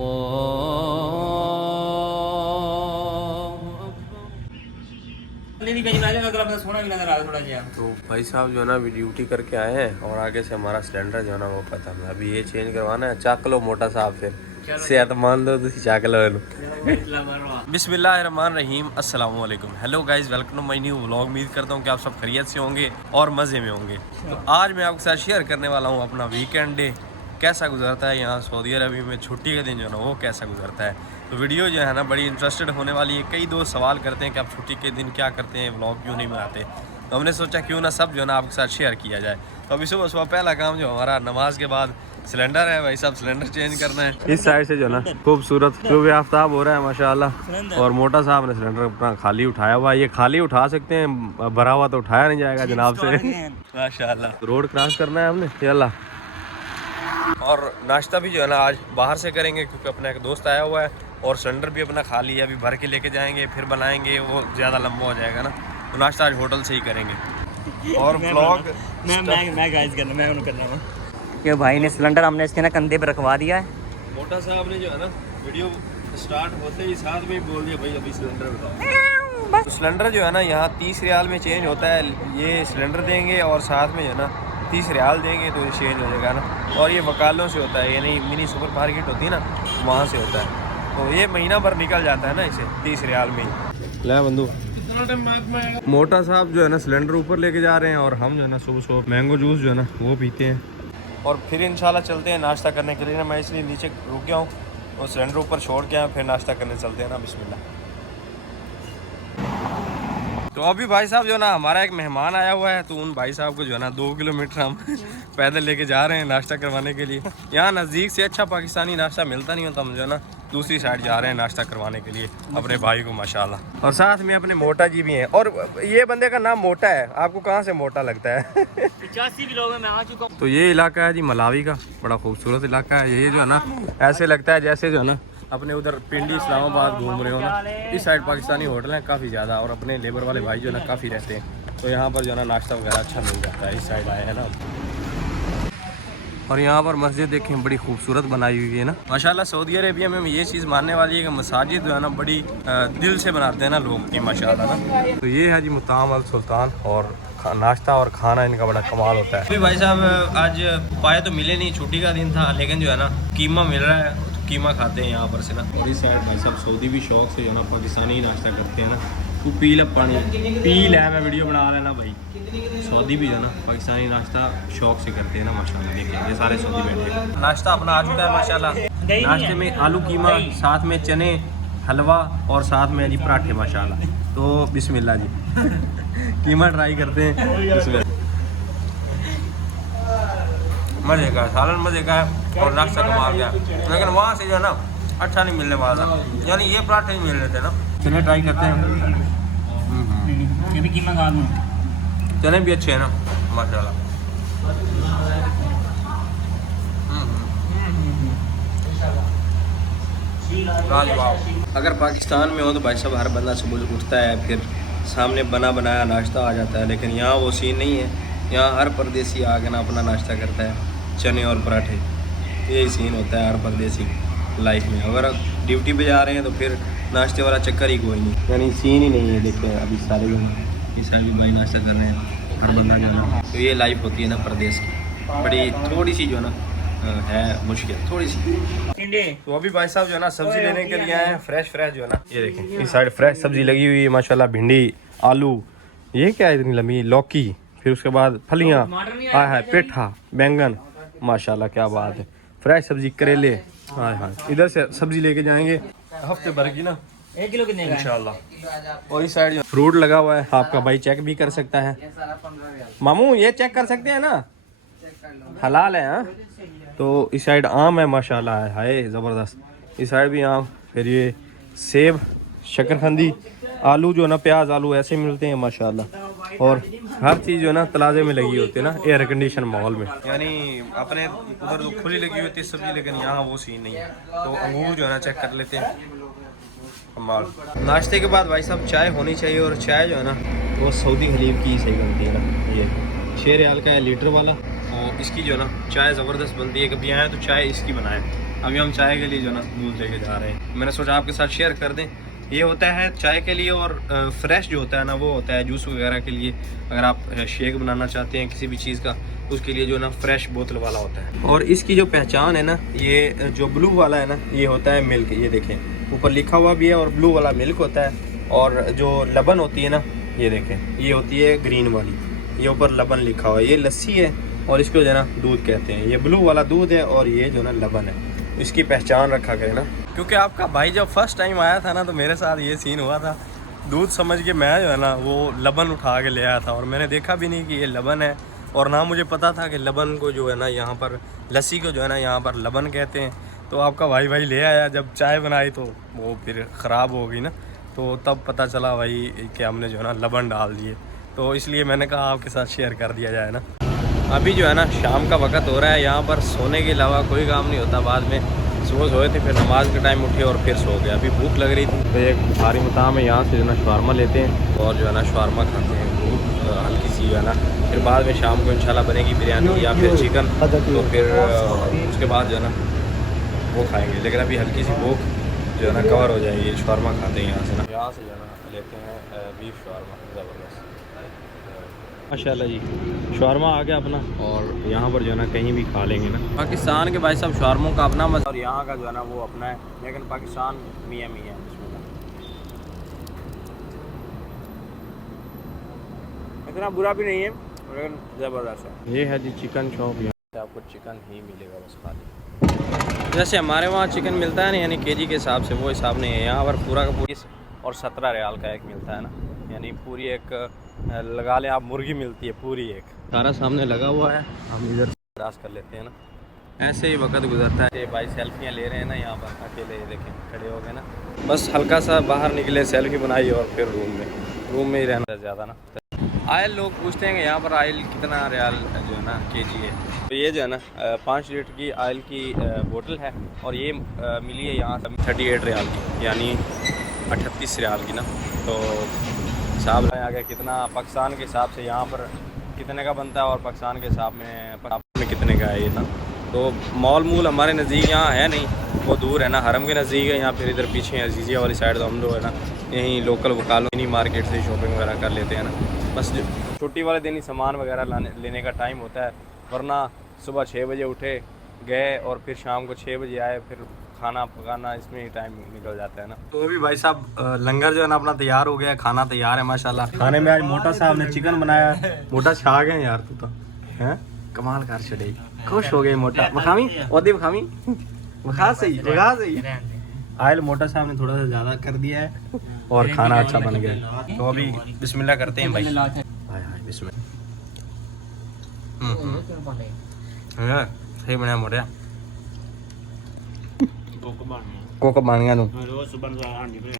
तो भाई साहब जो है ना अभी ड्यूटी करके आए हैं और आगे से हमारा सिलेंडर जो है ना वो खत्म है। अभी ये चेंज करवाना है। चाक लो मोटा साहब फिर सेहत मान लो तुम चाक लो। बिस्मिल्लाहिर्रहमानिर्रहीम, अस्सलाम वालेकुम। Hello guys, welcome to my new vlog. उम्मीद करता हूँ कि आप सब खैरियत से होंगे और मज़े में होंगे। तो आज मैं आपके साथ शेयर करने वाला हूँ अपना वीकेंड डे कैसा गुजरता है यहाँ सऊदी अरब में। छुट्टी के दिन जो है ना वो कैसा गुजरता है। तो वीडियो जो है ना बड़ी इंटरेस्टेड होने वाली है। कई दोस्त सवाल करते हैं कि आप छुट्टी के दिन क्या करते हैं, व्लॉग क्यों नहीं बनाते। तो हमने सोचा क्यों ना सब जो है ना आपके साथ शेयर किया जाए। तो अभी सुबह सुबह पहला काम जो हमारा नमाज के बाद सिलेंडर है भाई साहब, सिलेंडर चेंज करना है। इस साइड से जो है ना खूबसूरत सुबह आफ्ताब हो रहा है माशाल्लाह। और मोटा साहब ने सिलेंडर अपना खाली उठाया हुआ है। ये खाली उठा सकते हैं, भरा हुआ तो उठाया नहीं जाएगा जनाब से माशाल्लाह। रोड क्रॉस करना है हमने यल्ला। और नाश्ता भी जो है ना आज बाहर से करेंगे क्योंकि अपना एक दोस्त आया हुआ है और सिलेंडर भी अपना खाली है। अभी भर के लेके जाएंगे फिर बनाएंगे, वो ज़्यादा लंबा हो जाएगा ना। तो नाश्ता आज होटल से ही करेंगे। और व्लॉग मैं गाइस करना मैं उन्हें कर रहा हूँ कि भाई ने सिलेंडर हमने इसके ना कंधे पर रखवा दिया है। मोटा साहब ने जो है ना वीडियो स्टार्ट होते ही साथ में ही बोल दिया भाई अभी सिलेंडर उठाओ। तो सिलेंडर जो है ना यहाँ 30 रियाल में चेंज होता है। ये सिलेंडर देंगे और साथ में जो है ना 30 रियाल देंगे तो ये चेंज हो जाएगा ना। और ये वकालों से होता है, यानी मिनी सुपर मार्केट होती है ना वहाँ से होता है। तो ये महीना भर निकल जाता है ना इसे 30 रियाल में ही। ले बंधु मोटा साहब जो है ना सिलेंडर ऊपर लेके जा रहे हैं और हम जो है ना सुबह सुबह मैंगो जूस जो है ना वो पीते हैं और फिर इंशाल्लाह चलते हैं नाश्ता करने के लिए ना। मैं इसलिए नीचे रुक गया हूँ और सिलेंडर ऊपर छोड़ के आया, फिर नाश्ता करने चलते हैं ना। बिस्मिल्लाह। तो अभी भाई साहब जो है ना हमारा एक मेहमान आया हुआ है, तो उन भाई साहब को जो है ना 2 किलोमीटर हम पैदल लेके जा रहे हैं नाश्ता करवाने के लिए। यहाँ नज़दीक से अच्छा पाकिस्तानी नाश्ता मिलता नहीं होता, हम जो है ना दूसरी साइड जा रहे हैं नाश्ता करवाने के लिए अपने भाई को माशाल्लाह। और साथ में अपने मोटा जी भी हैं। और ये बंदे का नाम मोटा है, आपको कहाँ से मोटा लगता है? 85 किलो में मैं आ चुका हूँ। तो ये इलाका है जी मलावी का, बड़ा खूबसूरत इलाका है। ये जो है ना ऐसे लगता है जैसे जो है ना अपने उधर पिंडी इस्लामाबाद घूम रहे हो ना। इस साइड पाकिस्तानी होटल हैं काफ़ी ज़्यादा और अपने लेबर वाले भाई जो है ना काफ़ी रहते हैं। तो यहाँ पर जो है ना नाश्ता वगैरह अच्छा मिल जाता है। इस साइड आए हैं ना। और यहाँ पर मस्जिद देखें बड़ी खूबसूरत बनाई हुई है ना माशाल्लाह। सऊदी अरेबिया में ये चीज़ मानने वाली है कि मसाजिद जो है ना बड़ी दिल से बनाते हैं ना लोग ये माशाल्लाह ना। तो ये है जी मुताम अल सुल्तान और नाश्ता और खाना इनका बड़ा कमाल होता है। भाई साहब आज पाए तो मिले नहीं, छुट्टी का दिन था, लेकिन जो है ना कीमा मिल रहा है तो कीमा खाते हैं यहाँ पर से ना। और इस साइड भाई साहब सऊदी भी शौक से जो है ना पाकिस्तानी नाश्ता करते हैं ना। तू पी ले पानी, पी ले, मैं वीडियो बना लेना भाई। सऊदी भी है ना पाकिस्तानी नाश्ता शौक से करते हैं ना माशाल्लाह। देखिए ये सारे सऊदी बैठे हैं। नाश्ता अपना आ चुका है माशाल्लाह। नाश्ते में आलू कीमा, साथ में चने, हलवा और साथ में जी पराठे माशाल्लाह। तो बिस्मिल्लाह जी कीमा ट्राई करते हैं। मज़े का सालन मज़े का है और नाश्ता कमाल गया। लेकिन वहाँ से जो है ना अच्छा नहीं मिलने वाला, यानी ये पराठे नहीं मिल रहे थे ना। चने ट्राई करते हैं। ये भी कीमा खा लूँ। चने भी अच्छे हैं ना माशाल्लाह। अगर पाकिस्तान में हो तो भाई साहब हर बंदा सुबह उठता है फिर सामने बना बनाया नाश्ता आ जाता है। लेकिन यहाँ वो सीन नहीं है। यहाँ हर परदेसी आके ना अपना नाश्ता करता है, चने और पराठे। यही सीन होता है हर परदेसी लाइफ में। अगर ड्यूटी पे जा रहे हैं तो फिर नाश्ते वाला चक्कर ही कोई नहीं, यानी सीन ही नहीं है। देखते हैं अभी सारे भी भाई नाश्ता कर रहे हैं, हर बंदा जो है ना। तो ये लाइफ होती है ना प्रदेश की, बड़ी थोड़ी सी जो है ना है मुश्किल थोड़ी सी। तो अभी भाई साहब जो है ना सब्जी लेने के लिए आए हैं, फ्रेश जो है ना। ये देखें इस साइड फ्रेश सब्जी लगी हुई है माशाल्लाह। भिंडी, आलू, ये क्या है इतनी लंबी, लौकी, फिर उसके बाद फलियाँ, है पेठा, बैंगन माशाल्लाह क्या बात है। फ्रेश सब्जी, करेले, हाँ हाँ। इधर से सब्जी लेके जाएंगे हफ्ते भर की ना, 1 किलो कितने का इंशाल्लाह। और इस साइड फ्रूट लगा हुआ है, आपका भाई चेक भी कर सकता है। मामू ये चेक कर सकते हैं ना, हलाल है हाँ। तो इस साइड आम है माशाल्लाह, है ज़बरदस्त। इस साइड भी आम, फिर ये सेब, शकरकंदी, आलू जो है ना प्याज आलू ऐसे मिलते हैं माशाल्लाह। और हर चीज़ जो है ना तलाजे में लगी होती है ना, एयर कंडीशन माहौल में। यानी अपने उधर तो खुली लगी होती है सब्जी, लेकिन यहाँ वो सीन नहीं है। तो अंगूर जो है ना चेक कर लेते हैं। कमाल। नाश्ते के बाद भाई साहब चाय होनी चाहिए, और चाय जो है ना वो सऊदी हलीब की सही बनती है ना। ये 6 रियाल का है लीटर वाला, और इसकी जो है ना चाय ज़बरदस्त बनती है। कभी आए तो चाय इसकी बनाएं, अभी हम चाय के लिए जो ना दूध लेके जा रहे हैं, मैंने सोचा आपके साथ शेयर कर दें। ये होता है चाय के लिए, और फ्रेश जो होता है ना वो होता है जूस वगैरह के लिए। अगर आप शेक बनाना चाहते हैं किसी भी चीज़ का, उसके लिए जो ना फ्रेश बोतल वाला होता है। और इसकी जो पहचान है ना, ये जो ब्लू वाला है ना, ये होता है मिल्क। ये देखें ऊपर लिखा हुआ भी है, और ब्लू वाला मिल्क होता है। और जो लबन होती है ना, ये देखें ये होती है ग्रीन वाली, ये ऊपर लबन लिखा हुआ है। ये लस्सी है और इसको जो है ना दूध कहते हैं। ये ब्लू वाला दूध है और ये जो ना लबन है। इसकी पहचान रखा गया ना, क्योंकि आपका भाई जब फर्स्ट टाइम आया था ना, तो मेरे साथ ये सीन हुआ था। दूध समझ के मैं जो है ना वो लबन उठा के ले आया था, और मैंने देखा भी नहीं कि ये लबन है। और ना मुझे पता था कि लबन को जो है ना यहाँ पर, लस्सी को जो है ना यहाँ पर लबन कहते हैं। तो आपका भाई ले आया, जब चाय बनाई तो वो फिर ख़राब हो गई ना, तो तब पता चला भाई कि हमने जो है ना लबन डाल दिए। तो इसलिए मैंने कहा आपके साथ शेयर कर दिया जाए ना। अभी जो है ना शाम का वक्त हो रहा है, यहाँ पर सोने के अलावा कोई काम नहीं होता। बाद में सुबह सोए थे, फिर नमाज के टाइम उठे और फिर सो गए। अभी भूख लग रही थी, तो एक भारी मुताम है, यहाँ से जो है ना शवारमा लेते हैं और जो है ना शवारमा खाते हैं, भूख हल्की सी जो है ना। फिर बाद में शाम को इंशाल्लाह बनेगी बिरयानी या फिर चिकन, तो फिर उसके बाद जो है ना वो खाएँगे। लेकिन अभी हल्की सी भूख जो है ना कवर हो जाएगी। शवारमा खाते हैं यहाँ से ना, यहाँ से जो है ना लेते हैं बीफ शवारमा, ज़बरदस्त माशाल्लाह जी। शवारमा आ गया अपना, और यहाँ पर जो है ना कहीं भी खा लेंगे ना। पाकिस्तान के भाई साहब शवारमों का अपना मज़ा, और यहाँ का जो है ना वो अपना है। लेकिन पाकिस्तान मियाँ मियाँ इतना बुरा भी नहीं है, लेकिन ज़बरदस्त है। ये है जी चिकन शॉप, यहाँ से आपको चिकन ही मिलेगा बस खाली। जैसे हमारे वहाँ चिकन मिलता है ना, यानी केजी के हिसाब से, वो हिसाब नहीं है यहाँ पर। पूरा का पूरी और 17 रियाल का एक मिलता है ना, यानी पूरी एक लगा लें आप, मुर्गी मिलती है पूरी एक। सारा सामने लगा हुआ है, हम इधर क्रॉस कर लेते हैं ना। ऐसे ही वक्त गुजरता है। ये भाई सेल्फियाँ ले रहे हैं ना यहाँ पर अकेले, ये देखें खड़े हो गए ना। बस हल्का सा बाहर निकले, सेल्फी बनाई और फिर रूम में ही रहना ज़्यादा ना। आयल लोग पूछते हैं कि यहाँ पर आयल कितना रियाल जो है ना केजी है। तो ये जो है ना 5 लीटर की आयल की बोतल है, और ये मिली है यहाँ 38 रियाल की, यानी 38 रियाल की ना। तो हिसाब लगाया गया कितना पाकिस्तान के हिसाब से यहाँ पर कितने का बनता है, और पाकिस्तान के हिसाब में कितने का है ये ना। तो मॉल मूल हमारे नज़दीक यहाँ है नहीं, वो दूर है ना, हरम के नज़दीक है। यहाँ फिर इधर पीछे है अजीज़िया वाली साइड, तो हम लोग है ना यहीं लोकल वकालों इन्हीं मार्केट से शॉपिंग वगैरह कर लेते हैं ना। बस छुट्टी वाले दिन ही सामान वगैरह लेने का टाइम होता है, वरना सुबह 6 बजे उठे गए और फिर शाम को 6 बजे आए, फिर खाना पकाना, इसमें ही टाइम निकल जाता है ना। तो भी भाई साहब लंगर जो है ना अपना तैयार हो गया, खाना तैयार है माशाल्लाह। खाने में आज मोटा साहब ने चिकन बनाया। मोटा छा गए यार, तू तो हैं कमाल कर छड़े, खुश हो गए मोटा। मखामी ओदी मखामी मखा सही जगह सही। आयल मोटा साहब ने थोड़ा सा ज़्यादा कर दिया है, और खाना अच्छा बन गया। तो अभी बिस्मिल्लाह करते हैं भाई। हाय हाय बिस्मिल्लाह। सही बनाया मोटा कोक बन गया तू।